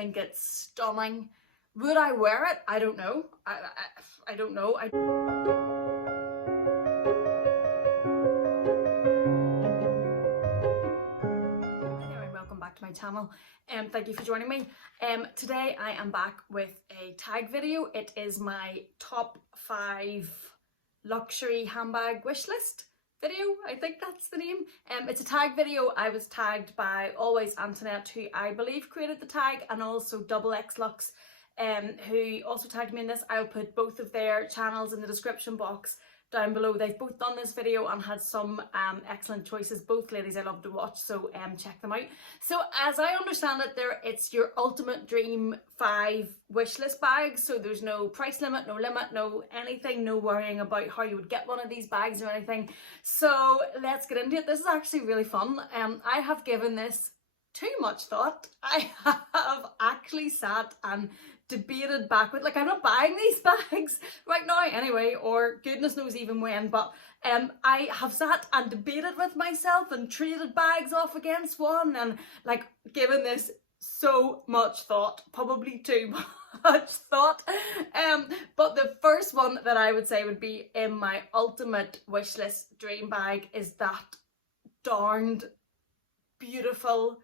think it's stunning. Would I wear it? I don't know. I don't know. Welcome back to my channel. Thank you for joining me. Today I am back with a tag video. It is my top 5 luxury handbag wish list video. I think that's the name. It's a tag video. I was tagged by Always Antoinette, who I believe created the tag, and also Double X Lux, who also tagged me in this. I'll put both of their channels in the description box down below. They've both done this video and had some excellent choices. Both ladies I love to watch, so check them out. So as I understand it, it's your ultimate dream 5 wishlist bags. So there's no price limit, no anything, no worrying about how you would get one of these bags or anything. So let's get into it. This is actually really fun. I have given this too much thought. I have actually sat and debated backward. Like, I'm not buying these bags right now anyway, or goodness knows even when, but I have sat and debated with myself and traded bags off against one, and like given this so much thought, probably too much thought. But the first one that I would say would be in my ultimate wishlist dream bag is that darned beautiful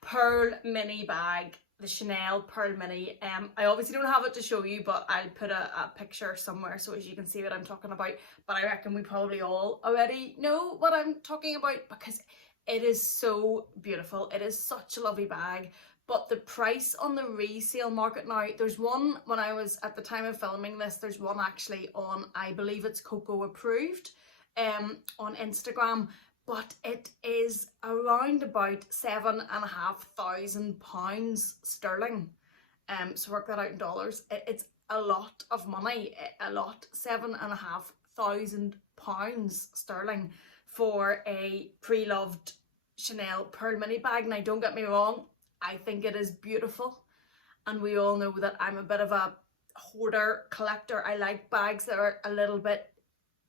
pearl mini bag, the Chanel Pearl Mini. I obviously don't have it to show you, but I'll put a picture somewhere so as you can see what I'm talking about. But I reckon we probably all already know what I'm talking about because it is so beautiful. It is such a lovely bag. But the price on the resale market now, there's one when I was at the time of filming this, there's one actually on, I believe it's Coco approved, on Instagram. But it is around about £7,500 sterling. So work that out in dollars. It's a lot of money, a lot, £7,500 sterling for a pre-loved Chanel Pearl Mini bag. Now don't get me wrong, I think it is beautiful. And we all know that I'm a bit of a hoarder, collector. I like bags that are a little bit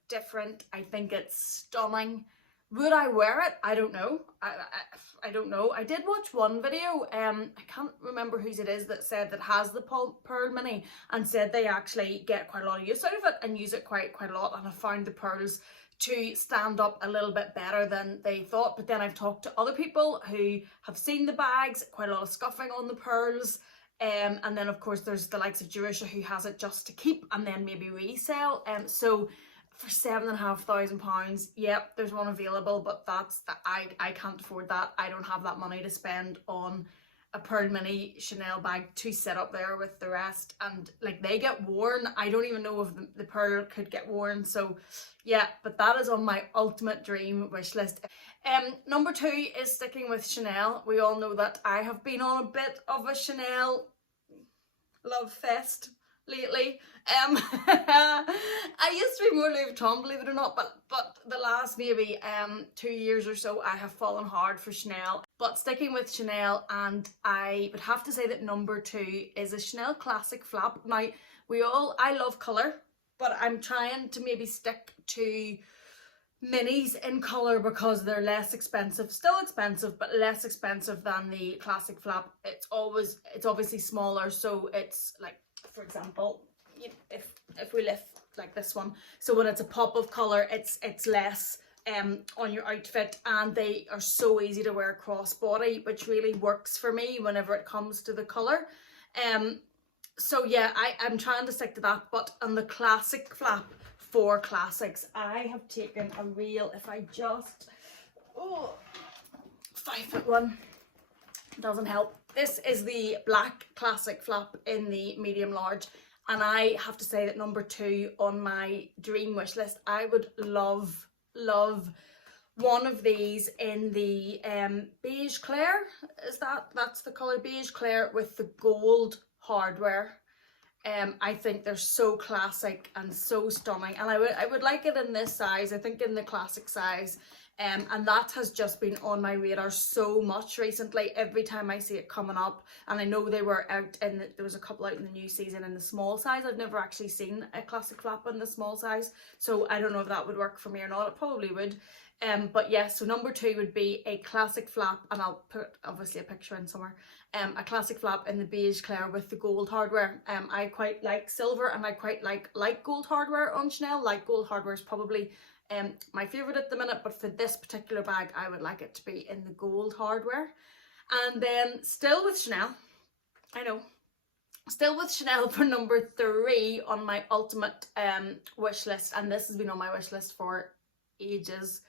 different. I think it's stunning. Would I wear it? I don't know. I don't know. I did watch one video, I can't remember whose it is, that said that has the Pearl Mini and said they actually get quite a lot of use out of it and use it quite a lot, and have found the pearls to stand up a little bit better than they thought. But then I've talked to other people who have seen the bags, quite a lot of scuffing on the pearls. And then of course there's the likes of Jerusha who has it just to keep and then maybe resell. So for £7,500, yep, there's one available, but that's that I can't afford that. I don't have that money to spend on a Pearl Mini Chanel bag to sit up there with the rest, and like they get worn. I don't even know if the pearl could get worn. So yeah, but that is on my ultimate dream wish list. Number 2 is sticking with Chanel. We all know that I have been on a bit of a Chanel love fest lately. I used to be more Louis Vuitton, believe it or not, but the last maybe 2 years or so I have fallen hard for Chanel. But sticking with Chanel, and I would have to say that number 2 is a Chanel classic flap. Now I love colour, but I'm trying to maybe stick to minis in colour because they're less expensive, still expensive, but less expensive than the classic flap. It's obviously smaller, so it's like, for example, if we lift like this one, so when it's a pop of colour, it's less on your outfit, and they are so easy to wear crossbody, which really works for me whenever it comes to the colour. So yeah, I'm trying to stick to that. But on the classic flap for classics, I have taken a real, if I just 5'1", doesn't help. This is the black classic flap in the medium large, and I have to say that number 2 on my dream wish list. I would love one of these in the beige clair. That's the colour, beige clair with the gold hardware. I think they're so classic and so stunning, and I would like it in this size, I think in the classic size. And that has just been on my radar so much recently. Every time I see it coming up, and I know they were out there was a couple out in the new season in the small size. I've never actually seen a classic flap in the small size, so I don't know if that would work for me or not. It probably would. But yes, so number 2 would be a classic flap, and I'll put obviously a picture in somewhere. A classic flap in the beige clear with the gold hardware. I quite like silver, and I quite like light gold hardware on Chanel. Light gold hardware is probably my favourite at the minute, but for this particular bag I would like it to be in the gold hardware. And then still with Chanel, I know, still with Chanel for number 3 on my ultimate wish list, and this has been on my wish list for ages,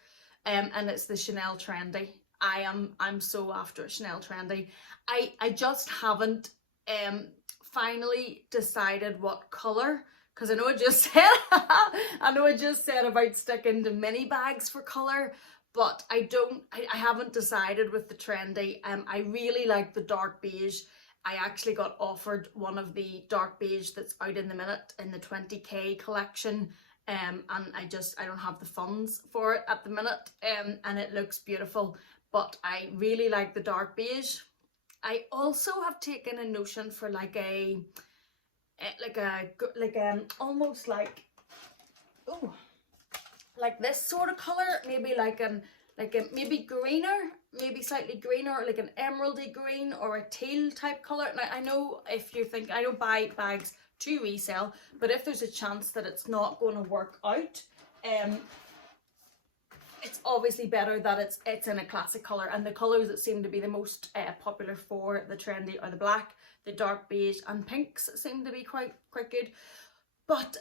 and it's the Chanel Trendy. I'm so after a Chanel Trendy. I just haven't finally decided what colour, because I know I just said about sticking to mini bags for colour, but I haven't decided with the Trendy. I really like the dark beige. I actually got offered one of the dark beige that's out in the minute in the 20k collection, and I don't have the funds for it at the minute, and it looks beautiful, but I really like the dark beige. I also have taken a notion for almost like, oh, like this sort of colour, maybe maybe greener, maybe slightly greener, like an emeraldy green or a teal type colour. Now I know if you think, I don't buy bags to resell, but if there's a chance that it's not going to work out, it's obviously better that it's in a classic colour, and the colours that seem to be the most popular for the Trendy are the black, the dark beige, and pinks seem to be quite good. But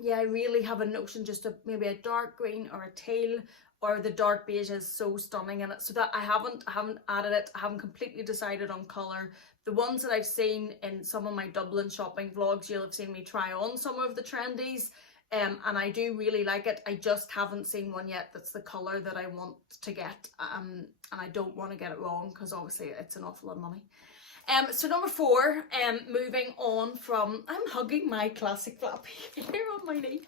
yeah, I really have a notion just of maybe a dark green or a teal, or the dark beige is so stunning in it, so that I haven't added it. I haven't completely decided on colour. The ones that I've seen in some of my Dublin shopping vlogs, you'll have seen me try on some of the Trendies, and I do really like it. I just haven't seen one yet that's the colour that I want to get, and I don't want to get it wrong, because obviously it's an awful lot of money. So number 4, moving on from, I'm hugging my classic flap here on my knee.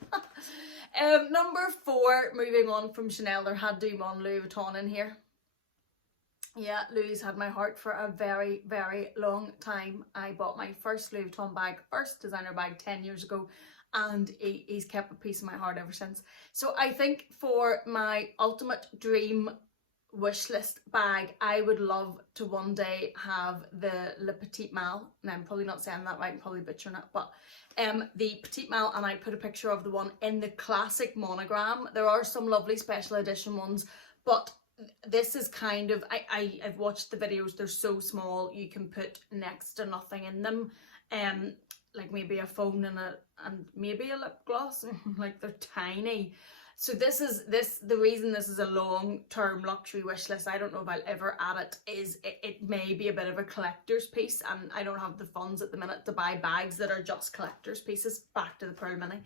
Number 4, moving on from Chanel, there had to be one Louis Vuitton in here. Yeah, Louis had my heart for a very, very long time. I bought my first Louis Vuitton bag, first designer bag, 10 years ago, and he's kept a piece of my heart ever since. So I think for my ultimate dream wish list bag, I would love to one day have the Le Petit Mal, and I'm probably not saying that right, I'm probably butchering it, but the Petit Mal, and I put a picture of the one in the classic monogram. There are some lovely special edition ones, but this is kind of, I've watched the videos, they're so small, you can put next to nothing in them, like maybe a phone and maybe a lip gloss, like they're tiny. So the reason this is a long-term luxury wish list, I don't know if I'll ever add it, is it may be a bit of a collector's piece, and I don't have the funds at the minute to buy bags that are just collector's pieces, back to the Pearl Mini.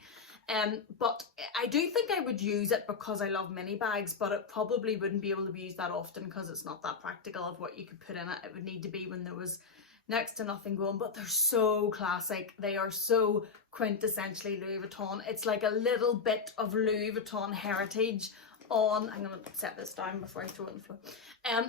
But I do think I would use it because I love mini bags, but it probably wouldn't be able to be used that often because it's not that practical of what you could put in it. It would need to be when there was next to nothing going, but they're so classic. They are so quintessentially Louis Vuitton. It's like a little bit of Louis Vuitton heritage on, I'm going to set this down before I throw it on the floor.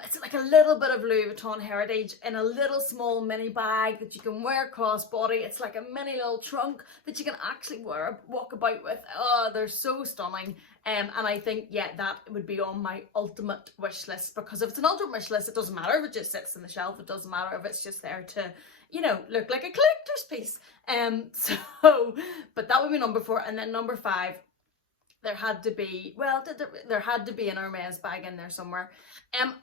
It's like a little bit of Louis Vuitton heritage in a little small mini bag that you can wear crossbody. It's like a mini little trunk that you can actually walk about with. Oh, they're so stunning. And I think, yeah, that would be on my ultimate wish list, because if it's an ultimate wish list, it doesn't matter if it just sits on the shelf. It doesn't matter if it's just there to, you know, look like a collector's piece. But that would be number 4. And then number 5, there had to be, well, there had to be an Hermes bag in there somewhere.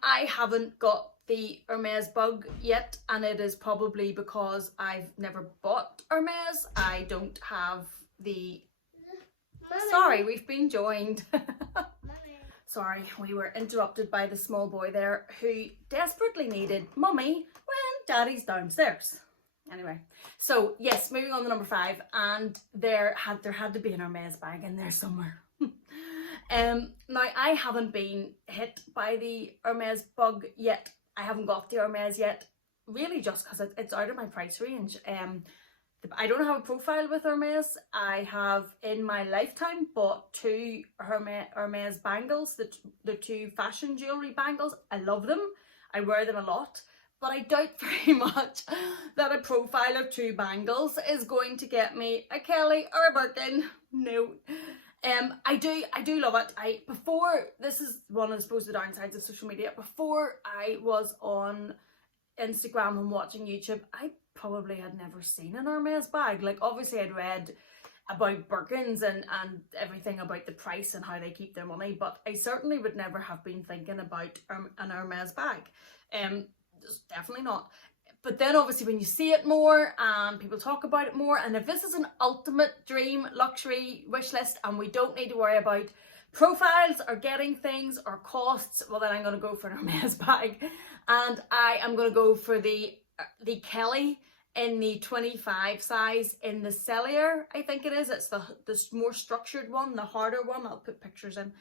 I haven't got the Hermes bug yet, and it is probably because I've never bought Hermes. I don't have the... Mommy. Sorry, we've been joined. Sorry, we were interrupted by the small boy there who desperately needed mummy when daddy's downstairs. Anyway, so yes, moving on to number 5, and there had to be an Hermes bag in there somewhere. Now I haven't been hit by the Hermes bug yet. I haven't got the Hermes yet, really just because it's out of my price range. I don't have a profile with Hermes. I have in my lifetime bought 2 Hermes bangles, the 2 fashion jewellery bangles. I love them. I wear them a lot. But I doubt very much that a profile of 2 bangles is going to get me a Kelly or a Birkin. No. I do love it. Before, this is one of, I suppose, the downsides of social media. Before I was on Instagram and watching YouTube, I probably had never seen an Hermes bag. Like, obviously I'd read about Birkins and everything about the price and how they keep their money, but I certainly would never have been thinking about an Hermes bag. Definitely not. But then obviously when you see it more and people talk about it more, and if this is an ultimate dream luxury wish list and we don't need to worry about profiles or getting things or costs, well then I'm going to go for an Hermes bag. And I am going to go for the Kelly in the 25 size in the Cellier, I think it is. It's the more structured one, the harder one. I'll put pictures in.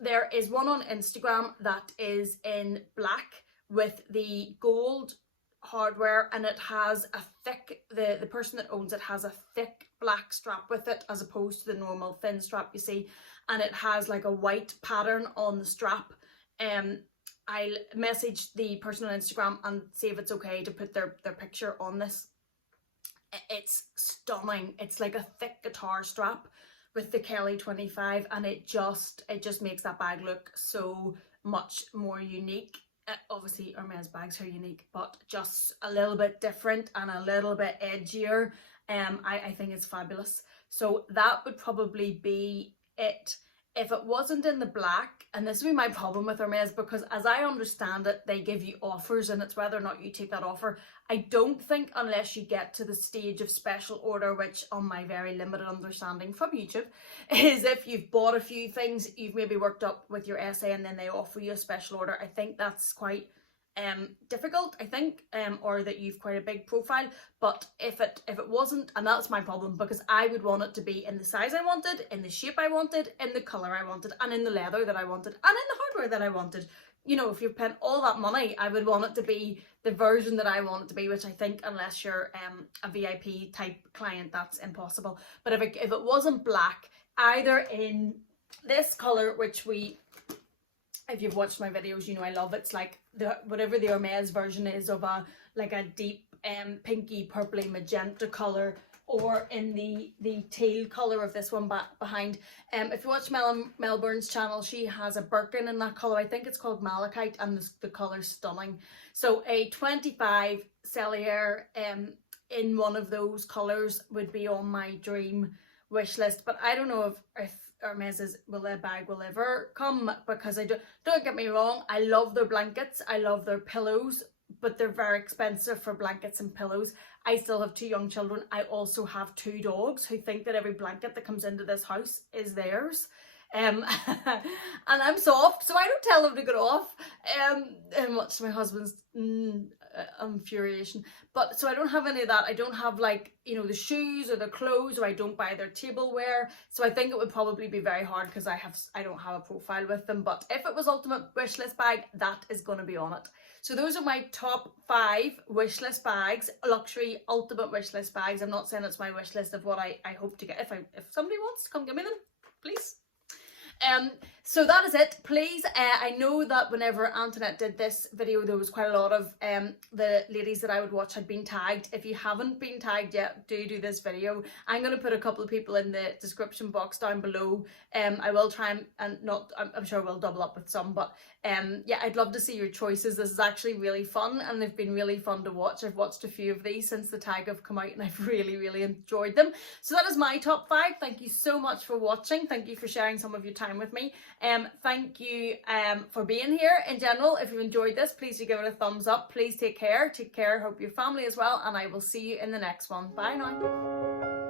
There is one on Instagram that is in black with the gold hardware, and it has a thick, the person that owns it has a thick black strap with it as opposed to the normal thin strap you see, and it has like a white pattern on the strap. I'll message the person on Instagram and see if it's okay to put their picture on this. It's stunning. It's like a thick guitar strap with the Kelly 25, and it just makes that bag look so much more unique. Obviously Hermes bags are unique, but just a little bit different and a little bit edgier. I think it's fabulous. So that would probably be it. If it wasn't in the black, and this would be my problem with Hermes, because as I understand it, they give you offers and it's whether or not you take that offer. I don't think unless you get to the stage of special order, which on my very limited understanding from YouTube, is if you've bought a few things, you've maybe worked up with your SA and then they offer you a special order. I think that's quite difficult, I think, or that you've quite a big profile. But if it wasn't, and that's my problem, because I would want it to be in the size I wanted, in the shape I wanted, in the colour I wanted, and in the leather that I wanted, and in the hardware that I wanted. You know, if you've spent all that money, I would want it to be the version that I want it to be, which I think unless you're a VIP type client, that's impossible. But if it wasn't black, either in this colour, which if you've watched my videos, you know I love. It's like whatever the Hermes version is of a deep pinky purpley magenta colour, or in the teal colour of this one behind. If you watch Melbourne's channel, she has a Birkin in that colour. I think it's called Malachite, and the colour's stunning. So a 25 Cellier in one of those colours would be on my dream wish list. But I don't know if Hermes bag will ever come, because don't get me wrong, I love their blankets, I love their pillows, but they're very expensive for blankets and pillows. I still have 2 young children. I also have 2 dogs who think that every blanket that comes into this house is theirs. And I'm soft, so I don't tell them to get off, and much to my husband's infuriation. But so I don't have any of that. I don't have, like, you know, the shoes or the clothes, or I don't buy their tableware. So I think it would probably be very hard because I don't have a profile with them. But if it was ultimate wish list bag, that is going to be on it. So those are my top 5 wish list bags, luxury ultimate wish list bags. I'm not saying it's my wish list of what I hope to get. If somebody wants to come give me them, please. So that is it. Please, I know that whenever Antoinette did this video, there was quite a lot of the ladies that I would watch had been tagged. If you haven't been tagged yet, do this video. I'm going to put a couple of people in the description box down below. I will try I'm sure we'll double up with some, but yeah, I'd love to see your choices. This is actually really fun, and they've been really fun to watch. I've watched a few of these since the tag have come out, and I've really enjoyed them. So that is my top 5. Thank you so much for watching. Thank you for sharing some of your time with me. Thank you for being here in general. If you've enjoyed this, please do give it a thumbs up. Please take care. Hope your family as well, and I will see you in the next one. Bye now.